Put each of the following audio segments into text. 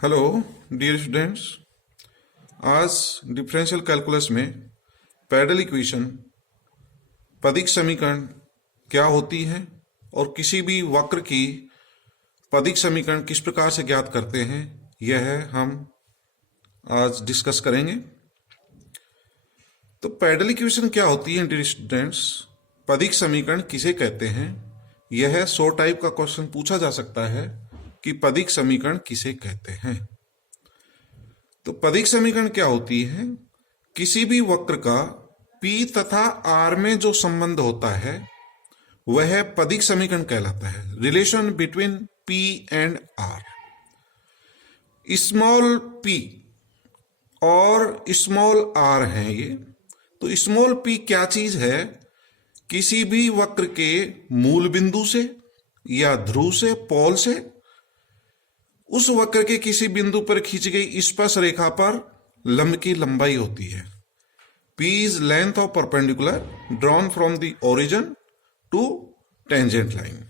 Hello dear students. आज differential calculus में parallel equation पदिक समीकरण क्या होती है और किसी भी वक्र की पदिक समीकरण किस प्रकार से ज्ञात करते हैं, यह हम आज डिस्कस करेंगे। तो पैरेलल इक्वेशन क्या होती है डियर स्टूडेंट्स, पदिक समीकरण किसे कहते हैं, यह 100 टाइप का क्वेश्चन पूछा जा सकता है कि पदिक समीकरण किसे कहते हैं। तो पदिक समीकरण क्या होती है? किसी भी वक्र का P तथा R में जो संबंध होता है वह पदिक समीकरण कहलाता है। Relation between P and R। Small p और स्मॉल r है ये। तो स्मॉल p क्या चीज है? किसी भी वक्र के मूल बिंदु से या ध्रुव से, पोल से, उस वक्र के किसी बिंदु पर खींची गई स्पर्श रेखा पर लंब की लंबाई होती है। P is length of perpendicular drawn from the origin to tangent line.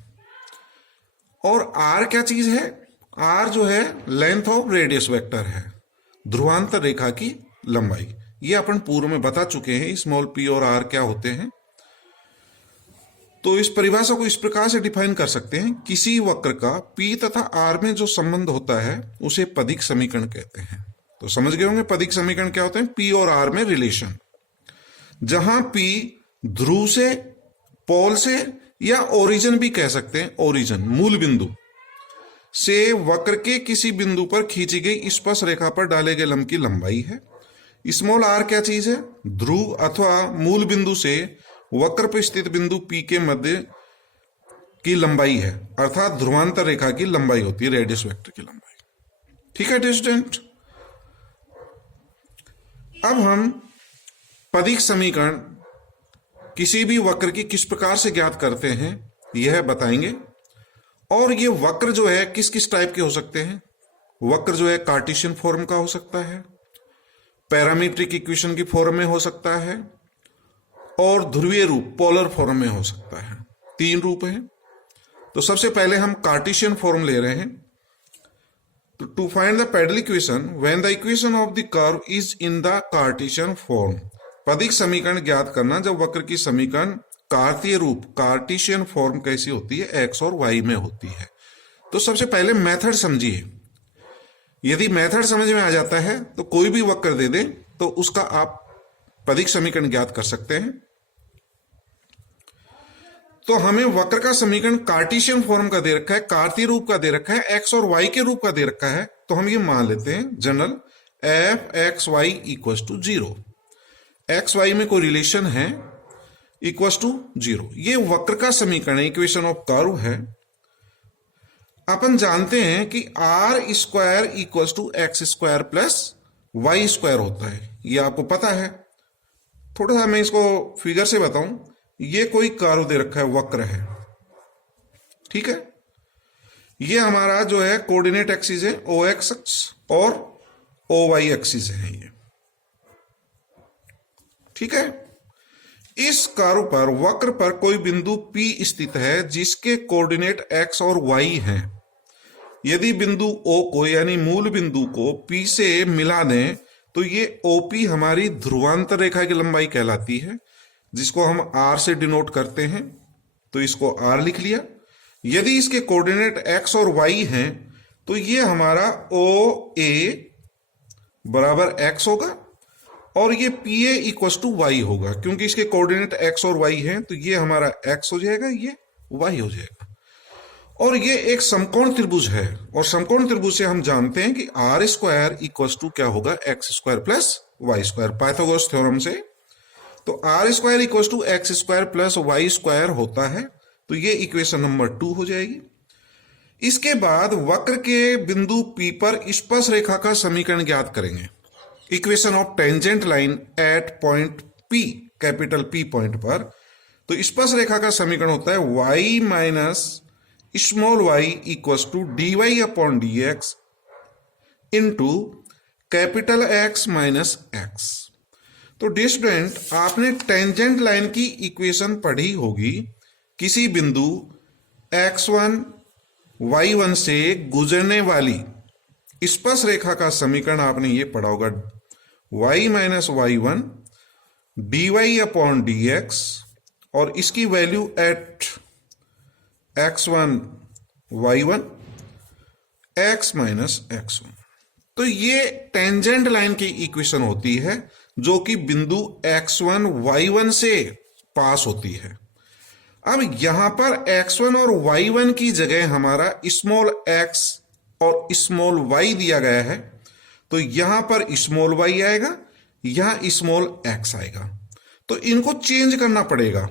और R क्या चीज है? R जो है लेंथ ऑफ रेडियस वेक्टर है, ध्रुवांतर रेखा की लंबाई। ये अपन पूर्व में बता चुके हैं स्मॉल p और R क्या होते हैं। तो इस परिभाषा को इस प्रकार से डिफाइन कर सकते हैं, किसी वक्र का P तथा R में जो संबंध होता है उसे पदिक समीकरण कहते हैं। तो समझ गए होंगे पदिक समीकरण क्या होते हैं। P और R में रिलेशन, जहां P ध्रुव से, पोल से या ओरिजिन भी कह सकते हैं, ओरिजिन मूल बिंदु से वक्र के किसी बिंदु पर खींची गई स्पर्श रेखा पर डाले गए लंब की लंबाई है। स्मॉल r क्या चीज है? ध्रुव अथवा मूल बिंदु से वक्र पर स्थित बिंदु P के मध्य की लंबाई है, अर्थात ध्रुवांतर रेखा की लंबाई होती है, रेडियस वेक्टर की लंबाई। ठीक है स्टूडेंट। अब हम पदिक समीकरण किसी भी वक्र की किस प्रकार से ज्ञात करते हैं यह बताएंगे। और ये वक्र जो है किस किस टाइप के हो सकते हैं। वक्र जो है कार्टेशियन फॉर्म का हो सकता है, पैरामीट्रिक इक्वेशन की फॉर्म में हो सकता है, और ध्रुवीय रूप पोलर फॉर्म में हो सकता है। 3 रूप हैं। तो सबसे पहले हम कार्टेशियन फॉर्म ले रहे हैं। तो to find the parallel equation when the equation of the curve is in the Cartesian form. पदिक समीकरण ज्ञात करना जब वक्र की समीकरण कार्तीय रूप, कार्टेशियन फॉर्म कैसी होती है, x और y में होती है। तो सबसे पहले मेथड समझिए। यदि मेथड समझ में आ जाता है तो कोई भी वक्र दे दे तो उसका आप पदिक समीकरण ज्ञात कर सकते हैं। तो हमें वक्र का समीकरण कार्टेशियन फॉर्म का दे रखा है, कार्तीय रूप का दे रखा है, x और y के रूप का दे रखा है। तो हम ये मान लेते हैं general f x y equal to 0। X Y में कोई रिलेशन है, इक्वल टू 0। ये वक्र का समीकरण इक्वेशन ऑफ कर्व है। अपन जानते हैं कि r square equal to x square plus Y square होता है, ये आपको पता है। थोड़ा सा मैं इसको फिगर से बताऊं। ये कोई कर्व दे रखा है, वक्र है, ठीक है। ये हमारा जो है कोऑर्डिनेट एक्सिस है, ओ एक्स और ओ वाई एक्सिस है ये, ठीक है। इस कर्व पर, वक्र पर कोई बिंदु P स्थित है जिसके कोऑर्डिनेट x और y हैं। यदि बिंदु O को यानी मूल बिंदु को P से मिला दें तो ये OP हमारी ध्रुवांतर रेखा की लंबाई कहलाती है, जिसको हम R से डिनोट करते हैं। तो इसको R लिख लिया। यदि इसके कोऑर्डिनेट x और y हैं तो ये हमारा OA बराबर x होगा और ये PA इक्वल टू y होगा, क्योंकि इसके कोऑर्डिनेट x और y हैं। तो ये हमारा x हो जाएगा, ये y हो जाएगा। और ये एक समकोण त्रिभुज है, और समकोण त्रिभुज से हम जानते हैं कि r स्क्वायर इक्वल टू क्या होगा, x square plus y square, Pythagoras theorem से। तो r square equal to x square plus Y square होता है। तो ये इक्वेशन नंबर 2 हो जाएगी। इसके बाद वक्र के बिंदु P पर स्पर्श रेखा का समीकरण ज्ञात करेंगे। Equation of tangent line at point P, capital P point पर। तो स्पर्श रेखा का समीकरण होता है y minus small y equal to dy upon dx into capital X minus x। तो डियर स्टूडेंट, आपने टेंजेंट लाइन की इक्वेशन पढ़ी होगी। किसी बिंदु x1 y1 से गुजरने वाली स्पर्श रेखा का समीकरण आपने ये पढ़ा होगा, y minus Y one D Y upon D X, और इसकी value eight x1 y1 x minus x1। तो ये टेंजेंट लाइन की इक्वेशन होती है जो कि बिंदु x1 y1 से पास होती है। अब यहां पर x1 और y1 की जगह हमारा स्मॉल x और स्मॉल y दिया गया है, तो यहां पर स्मॉल y आएगा, यहां स्मॉल x आएगा। तो इनको चेंज करना पड़ेगा,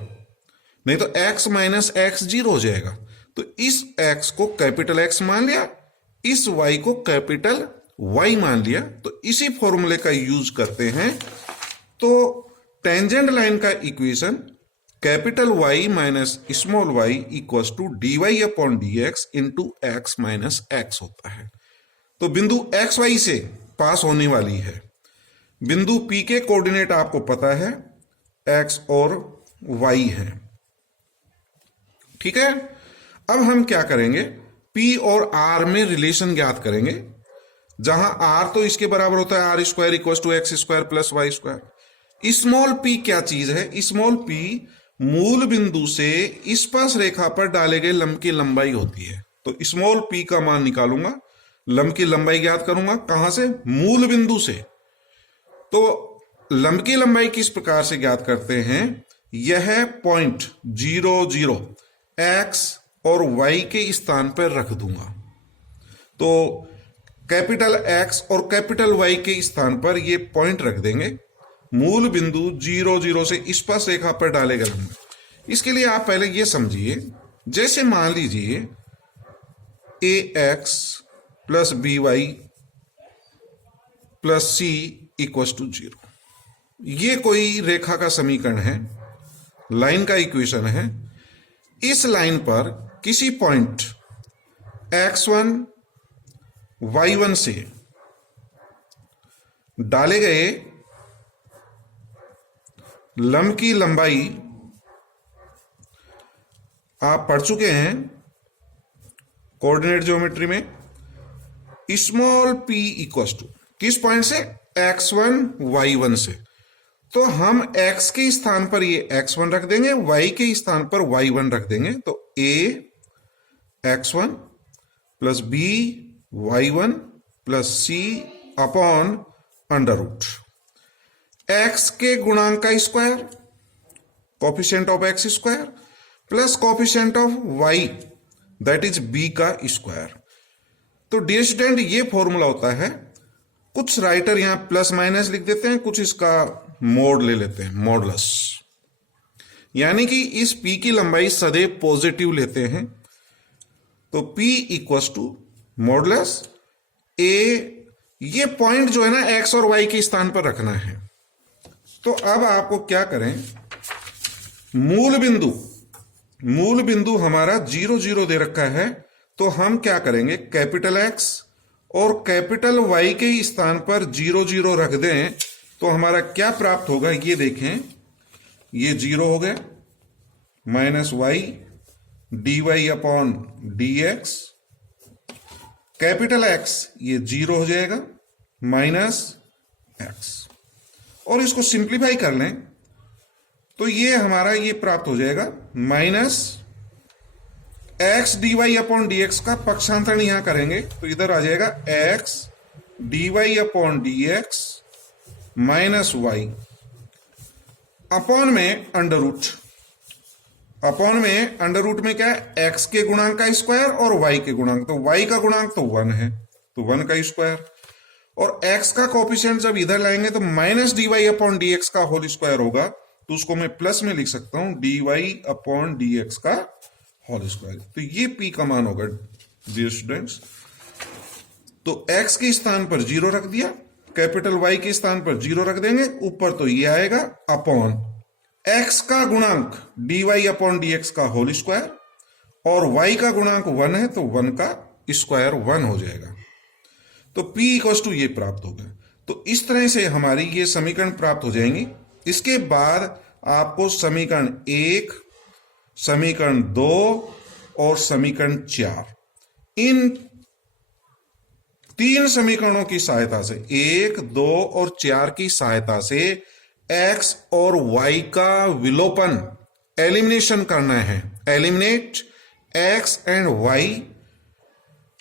नहीं तो x माइनस एक्स जीरो हो जाएगा। तो इस x को कैपिटल X मान लिया, इस y को कैपिटल Y मान लिया, तो इसी फॉर्मूले का यूज करते हैं। तो टेंजेंट लाइन का equation capital Y minus small y equals to D Y upon D X into X minus X होता है। तो बिंदु एक्स वाई से पास होने वाली है। बिंदु P के कोऑर्डिनेट आपको पता है x और y है, ठीक है। अब हम क्या करेंगे, P और R में रिलेशन ज्ञात करेंगे, जहां R तो इसके बराबर होता है R square equals to x square plus Y square. Small p क्या चीज है, स्मॉल p मूल बिंदु से स्पर्श रेखा पर डाले गए लंब की लंबाई होती है। तो स्मॉल p का मान निकालूंगा, लंब की लंबाई ज्ञात करूंगा, कहां से, मूल बिंदु से। तो लंब की लंबाई किस प्रकार से ज्ञात करते हैं, यह पॉइंट 0 0 x और y के स्थान पर रख दूंगा। तो कैपिटल X और कैपिटल Y के स्थान पर ये पॉइंट रख देंगे, मूल बिंदु 0 0 से स्पर्श रेखा पर डाले गए लंब। इसके लिए आप पहले ये समझिए, जैसे मान लीजिए ax plus by plus c equals to 0, ये कोई रेखा का समीकरण है, लाइन का इक्वेशन है। इस लाइन पर किसी पॉइंट x1 y1 से डाले गए लंब की लंबाई आप पढ़ चुके हैं कोऑर्डिनेट ज्योमेट्री में। स्मॉल p इक्वल्स टू किस पॉइंट से, x1 y1 से। तो हम x के स्थान पर ये x1 रख देंगे, y के स्थान पर y1 रख देंगे। तो a x1 plus b y1 plus c upon under root x के गुणांक का square, coefficient of x square, plus coefficient of y that is b का स्क्वायर। तो डियर स्टूडेंट, ये फॉर्मूला होता है, कुछ राइटर यहां प्लस माइनस लिख देते हैं, कुछ इसका मोड ले लेते हैं, मॉडुलस, यानी कि इस p की लंबाई सदैव पॉजिटिव लेते हैं। तो p equals to modulus a, ये पॉइंट जो है ना x और y के स्थान पर रखना है। तो अब आपको क्या करें, मूल बिंदु हमारा 0 0 दे रखा है, तो हम क्या करेंगे, कैपिटल X और कैपिटल Y के स्थान पर 0 0 रख दें, तो हमारा क्या प्राप्त होगा, ये देखें, ये 0 हो गया, minus y D Y upon D X, capital X ये 0 हो जाएगा, माइनस x, और इसको सिंप्लीफाई कर लें तो ये हमारा ये प्राप्त हो जाएगा, minus x D Y upon D X का पक्षांतरण यहां करेंगे तो इधर आ जाएगा x D Y upon D X minus Y upon में अंडर रूट। अपॉन में अंडर रूट में क्या है, x के गुणांक का स्क्वायर और y के गुणांक, तो y का गुणांक तो 1 है, तो 1 का स्क्वायर, और x का कोफिशिएंट जब इधर लाएंगे तो minus D Y upon D X का होल स्क्वायर होगा, तो उसको मैं प्लस में लिख सकता हूं D Y upon D X का होल स्क्वायर। तो ये p का मान होगा डियर स्टूडेंट्स। तो x के स्थान पर 0 रख दिया, कैपिटल Y के स्थान पर 0 रख देंगे, ऊपर तो ये आएगा अपॉन x का गुणांक D Y upon D X का होल स्क्वायर, और y का गुणांक 1 है तो 1 का स्क्वायर 1 हो जाएगा। तो p इक्वल्स टू ये प्राप्त होगा। तो इस तरह से हमारी ये समीकरण प्राप्त हो जाएंगी। इसके बाद आपको समीकरण 1, समीकरण 2 और समीकरण 4 इन तीन समीकरणों की सहायता से, 1, 2 और 4 की सहायता से x और y का विलोपन एलिमिनेशन करना है। Eliminate x and y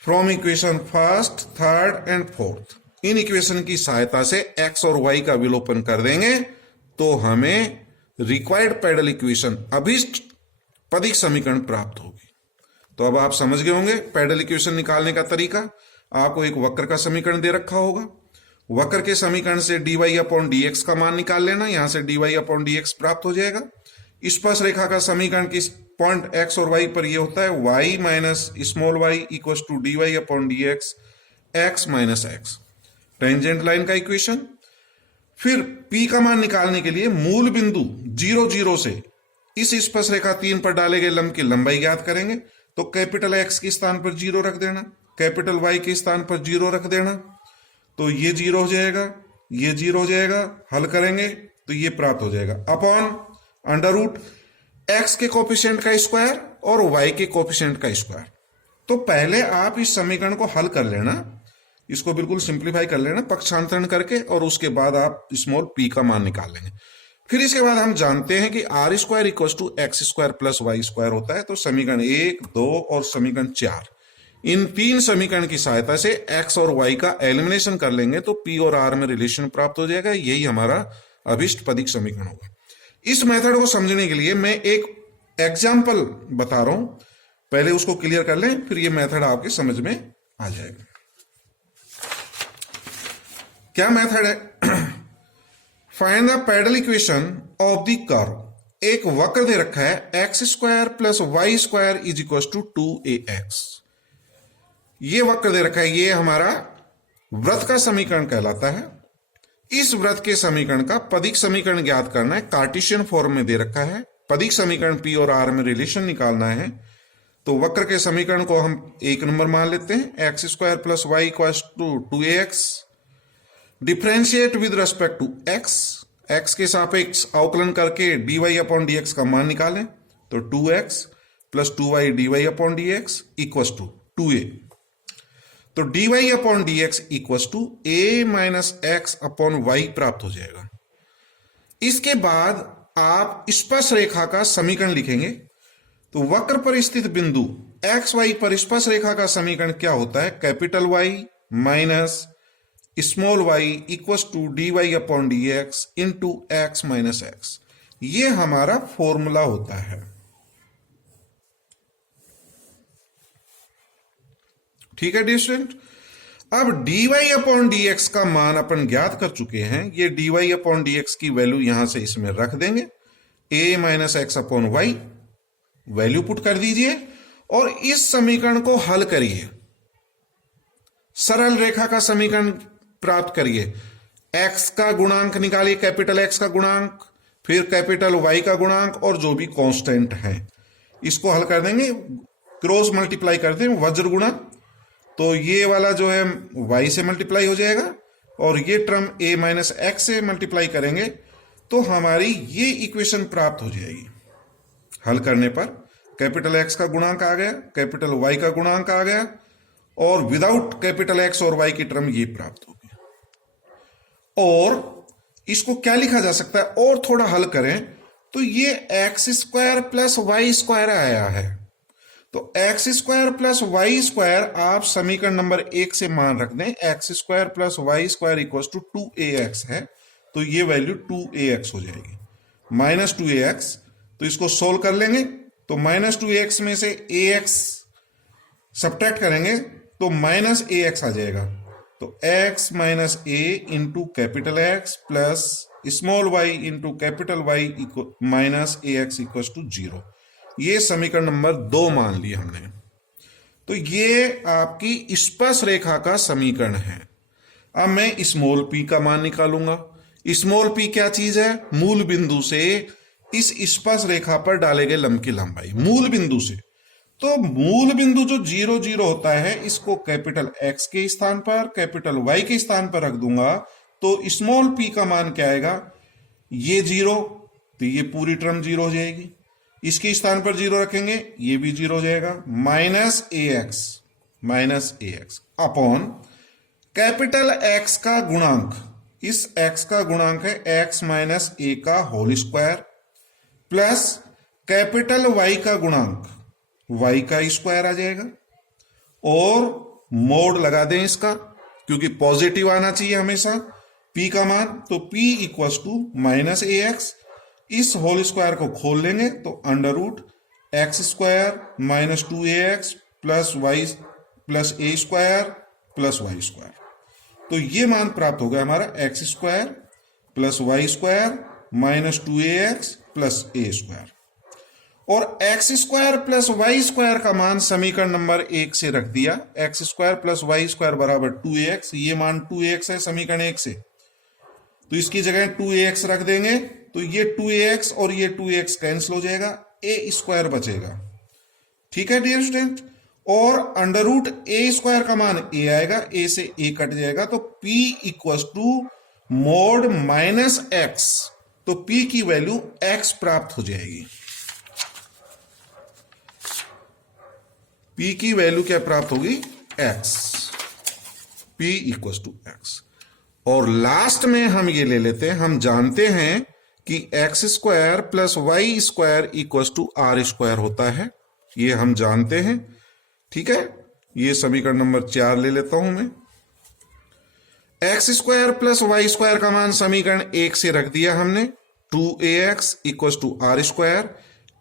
from equation first, third and fourth. In equation की सहायता से x और y का विलोपन कर देंगे तो हमें रिक्वायर्ड पैडल इक्वेशन, अभीष्ट पदिक समीकरण प्राप्त होगी। तो अब आप समझ गए होंगे पैडल इक्वेशन निकालने का तरीका। आपको एक वक्र का समीकरण दे रखा होगा, वक्र के समीकरण से dy अपॉन dx का मान निकाल लेना, यहां से dy अपॉन dx प्राप्त हो जाएगा। स्पर्श रेखा का समीकरण किस पॉइंट x और y पर यह होता है, y minus small y equal to dy upon dx x minus x। Tangent line का इक्वेशन। फिर p का मान निकालने के लिए मूल बिंदु 0, 0 से इस स्पर्श रेखा 3 पर डाले गए लंब की लंबाई ज्ञात करेंगे। तो कैपिटल x के स्थान पर 0 रख देना, कैपिटल Y के स्थान पर 0 रख देना, तो ये 0 हो जाएगा, ये 0 हो जाएगा। हल करेंगे तो ये प्राप्त हो जाएगा अपॉन अंडर रूट x के कोफिशिएंट का स्क्वायर और y के कोफिशिएंट का स्क्वायर। तो पहले आप इस समीकरण को हल कर लेना, इसको बिल्कुल सिंप्लीफाई कर लेना पक्षांतरण करके, और उसके बाद आप स्मॉल p का मान निकाल लेंगे। फिर इसके बाद हम जानते हैं कि r square equal to x square plus Y square होता है। तो समीकरण 1, 2 और समीकरण 4, इन तीन समीकरण की सहायता से x और y का एलिमिनेशन कर लेंगे तो p और r में रिलेशन प्राप्त हो जाएगा। यही हमारा अभिष्ट पदिक समीकरण होगा। इस मेथड को समझने के लिए मैं एक एग्जाम्पल बता रहा हूं, पहले उसको क्लियर कर लें, फिर ये मेथड आपके समझ में आ जाएगा। क्या मेथड है? Find the pedal equation of the curve. एक वक्र दे रखा है x square plus Y square is equal to 2ax। ये वक्र दे रखा है, ये हमारा वृत्त का समीकरण कहलाता है। इस वृत्त के समीकरण का पदिक समीकरण ज्ञात करना है, कार्टेशियन फॉर्म में दे रखा है। पदिक समीकरण p और r में रिलेशन निकालना है। तो वक्र के समीकरण को हम 1 नंबर मान लेते हैं, x square plus y equal to 2ax। Differentiate with respect to x, x के सापेक्ष अवकलन करके dy अपॉन dx का मान निकालें। तो 2x plus 2y dy upon dx equal to 2a। तो dy upon dx equal to a minus x upon y प्राप्त हो जाएगा। इसके बाद आप स्पर्श रेखा का समीकरण लिखेंगे। तो वक्र पर स्थित बिंदु xy पर स्पर्श रेखा का समीकरण क्या होता है, capital Y minus small y equal to dy upon dx into x minus x। ये हमारा फॉर्मूला होता है। ठीक है डियर स्टूडेंट। अब dy अपॉन dx का मान अपन ज्ञात कर चुके हैं। ये dy अपॉन dx की वैल्यू यहां से इसमें रख देंगे, a minus x upon y value put कर दीजिए और इस समीकरण को हल करिए। सरल रेखा का समीकरण प्राप्त करिए। x का गुणांक निकालिए, कैपिटल X का गुणांक, फिर कैपिटल Y का गुणांक और जो भी कांस्टेंट है, इसको हल कर देंगे। क्रॉस मल्टीप्लाई कर दें, वज्र गुणा, तो ये वाला जो है y से मल्टीप्लाई हो जाएगा और ये टर्म a माइनस एक्स से मल्टीप्लाई करेंगे तो हमारी ये इक्वेशन प्राप्त हो जाएगी। हल करने पर कैपिटल X का गुणांक आ गया, कैपिटल Y का गुणांक आ गया और विदाउट कैपिटल X और Y की टर्म ये प्राप्त हो गया। और इसको क्या लिखा जा सकता है, और थोड़ा हल करें तो ये x square plus Y square आया है। तो x square plus Y square आप समीकरण नंबर 1 से मान रख दें, x square plus Y square equal to 2ax है। तो ये वैल्यू 2ax हो जाएगी, माइनस 2ax। तो इसको सोल्व कर लेंगे तो माइनस 2ax में से ax सब्ट्रैक्ट करेंगे तो माइनस ax आ जाएगा। तो x minus a into capital X plus small y into capital Y minus ax equal to 0। ये समीकरण नंबर 2 मान लिया हमने। तो ये आपकी स्पर्श रेखा का समीकरण है। अब मैं स्मॉल p का मान निकालूंगा। स्मॉल p क्या चीज है, मूल बिंदु से इस स्पर्श रेखा पर डाले गए लंब की लंबाई, मूल बिंदु से। तो मूल बिंदु जो 0, 0 होता है, इसको कैपिटल X के स्थान पर कैपिटल Y के स्थान पर रख दूंगा तो स्मॉल p का मान क्या आएगा, ये 0, तो ये पूरी टर्म 0 हो जाएगी। इसके स्थान पर 0 रखेंगे, ये भी 0 हो जाएगा, minus ax upon capital x का गुणांक, इस एक्स का गुणांक है एक्स माइनस ए का whole square plus capital y का गुणांक वाई का स्क्वायर आ जाएगा, और मोड लगा दें इसका, क्योंकि पॉजिटिव आना चाहिए हमेशा p का मान, तो p equals to minus a x, इस होल स्क्वायर को खोल लेंगे तो under root x square minus 2ax plus y plus a square plus Y square. तो ये मान प्राप्त हो गया हमारा x square plus Y square minus 2ax plus a square, और x square plus Y square का मान समीकरण नंबर 1 से रख दिया, x square plus Y square बराबर 2ax, ये मान 2ax है समीकरण 1 से, तो इसकी जगह 2ax रख देंगे, तो ये 2ax और ये 2ax कैंसिल हो जाएगा, ए स्क्वायर बचेगा। ठीक है डियर स्टूडेंट, और अंडर रूट ए स्क्वायर का मान ए आएगा, ए से ए कट जाएगा, तो p equal to mod minus x, तो p की वैल्यू x प्राप्त हो जाएगी। p की वैल्यू क्या प्राप्त होगी? x, p equal to x। और लास्ट में हम ये ले लेते हैं, हम जानते हैं कि x square plus Y square equal to r square होता है, ये हम जानते हैं। ठीक है, ये समीकरण नंबर 4 ले लेता हूं मैं। X square plus Y square का मान समीकरण 1 से रख दिया हमने, 2ax equal to r square,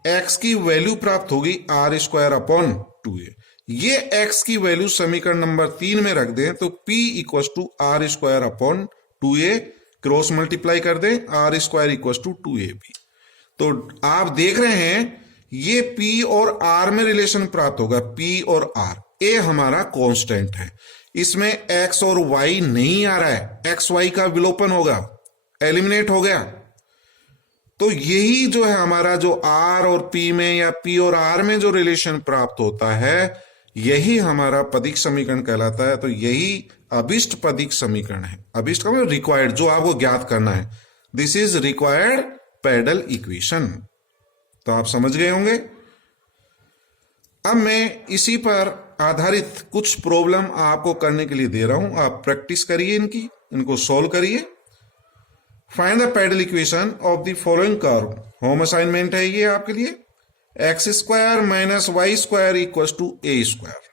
x की वैल्यू प्राप्त होगी आर स्क्वायर अपॉन 2a, ये x की वैल्यू समीकरण नंबर 3 में रख दें तो p equal to r square upon 2a, cross multiply कर दें, are square equal to 2ab। तो आप देख रहे हैं ये p और r में रिलेशन प्राप्त होगा, p और r, a हमारा कांस्टेंट है, इसमें x और y नहीं आ रहा है, x y का विलोपन होगा, एलिमिनेट हो गया। तो यही जो है हमारा जो r और p में या p और r में जो रिलेशन प्राप्त होता है, यही हमारा पदिक समीकरण कहलाता है। तो यही अभिष्ट पदिक समीकरण है, अभिष्ट का मतलब रिक्वायर्ड, जो आपको ज्ञात करना है, this is required pedal equation. तो आप समझ गए होंगे। अब मैं इसी पर आधारित कुछ प्रॉब्लम आपको करने के लिए दे रहा हूं, आप प्रैक्टिस करिए, इनको सॉल्व करिए। Find the pedal equation of the following curve, home assignment है ये आपके लिए, x square minus y square equal to a square.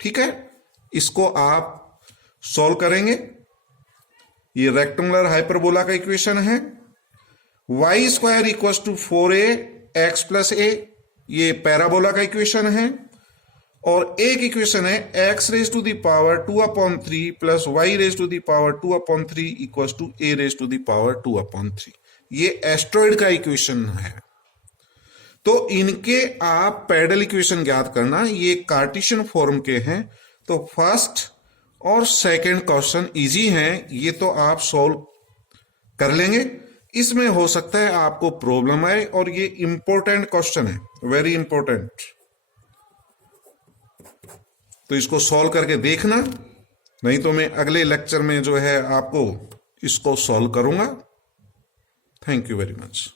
ठीक है, इसको आप सॉल्व करेंगे। ये रेक्टेंगुलर हाइपरबोला का इक्वेशन है, y square equal to 4a x plus a, ये पैराबोला का इक्वेशन है, और एक इक्वेशन है x raise to the power 2/3 plus y raise to the power 2/3 equal to a raise to the power 2/3, ये asteroid का equation है। तो इनके आप पैडल इक्वेशन ज्ञात करना, ये कार्टेशियन फॉर्म के हैं, तो फर्स्ट और सेकंड क्वेश्चन इजी हैं, ये तो आप सॉल्व कर लेंगे। इसमें हो सकता है आपको प्रॉब्लम आए, और ये इंपॉर्टेंट क्वेश्चन है, वेरी इंपॉर्टेंट, तो इसको सॉल्व करके देखना, नहीं तो मैं अगले लेक्चर में जो है आपको इसको सॉल्व करूंगा। Thank you very much.